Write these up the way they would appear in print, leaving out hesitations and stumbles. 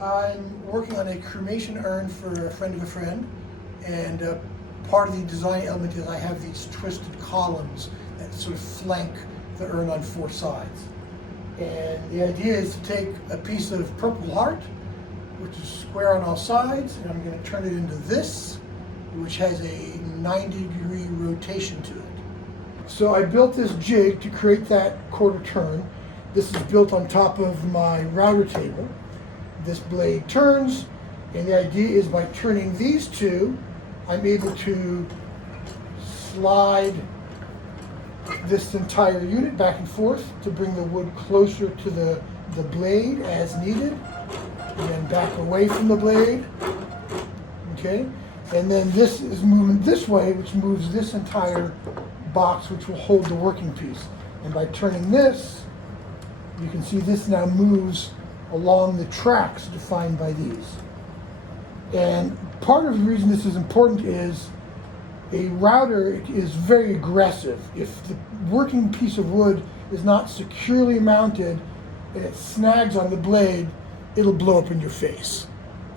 I'm working on a cremation urn for a friend of a friend, and part of the design element is I have these twisted columns that sort of flank the urn on four sides. And the idea is to take a piece of Purple Heart, which is square on all sides, and I'm going to turn it into this, which has a 90-degree rotation to it. So I built this jig to create that quarter turn. This is built on top of my router table. This blade turns, and the idea is by turning these two, I'm able to slide this entire unit back and forth to bring the wood closer to the blade as needed, and then back away from the blade. Okay, and then this is moving this way, which moves this entire box, which will hold the working piece. And by turning this, you can see this now moves along the tracks defined by these. And part of the reason this is important is a router is very aggressive. If the working piece of wood is not securely mounted and it snags on the blade, it'll blow up in your face.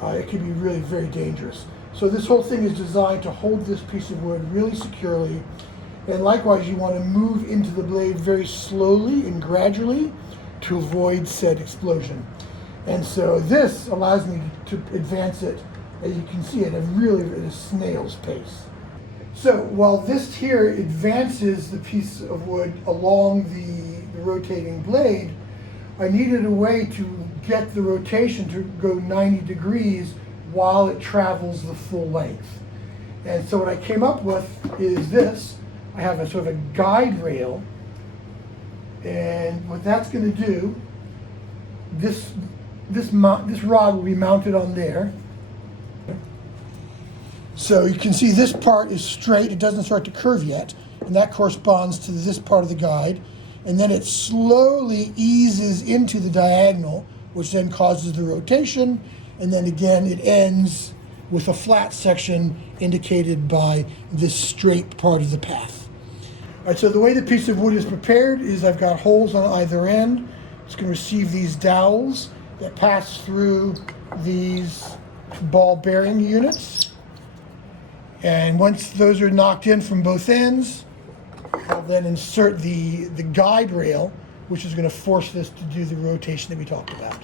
It can be really very dangerous. So this whole thing is designed to hold this piece of wood really securely. And likewise, you want to move into the blade very slowly and gradually to avoid said explosion. And so this allows me to advance it, as you can see, at a snail's pace. So while this here advances the piece of wood along the rotating blade, I needed a way to get the rotation to go 90 degrees while it travels the full length. And so what I came up with is this. I have a sort of a guide rail, and what that's going to do, this rod will be mounted on there. So you can see this part is straight, it doesn't start to curve yet, and that corresponds to this part of the guide. And then it slowly eases into the diagonal, which then causes the rotation, and then again it ends with a flat section indicated by this straight part of the path. All right, so the way the piece of wood is prepared is I've got holes on either end. It's going to receive these dowels that pass through these ball bearing units. And once those are knocked in from both ends, I'll then insert the guide rail, which is going to force this to do the rotation that we talked about.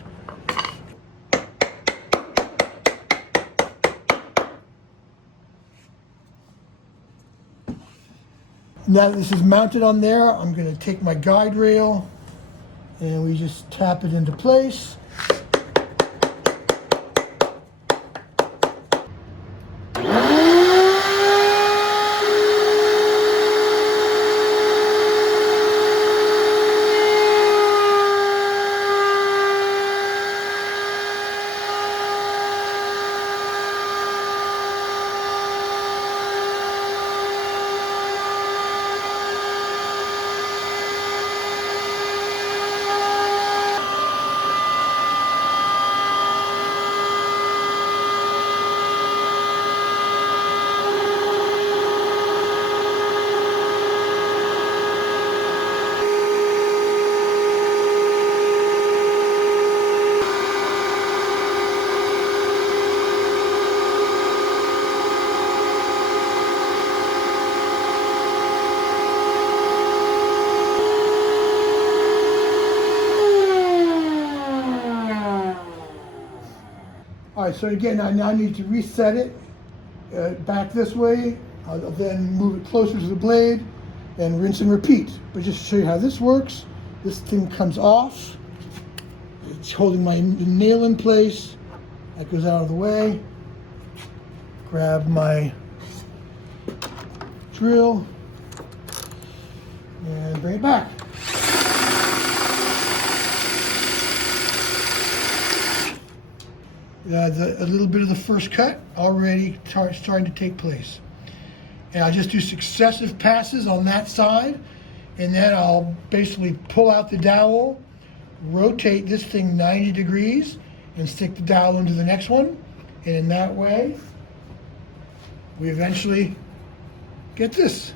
Now that this is mounted on there, I'm going to take my guide rail and we just tap it into place. All right, so again, I now need to reset it back this way. I'll then move it closer to the blade and rinse and repeat. But just to show you how this works, this thing comes off. It's holding my nail in place. That goes out of the way. Grab my drill and bring it back. A little bit of the first cut already starting to take place. And I'll just do successive passes on that side, and then I'll basically pull out the dowel, rotate this thing 90 degrees, and stick the dowel into the next one. And in that way, we eventually get this.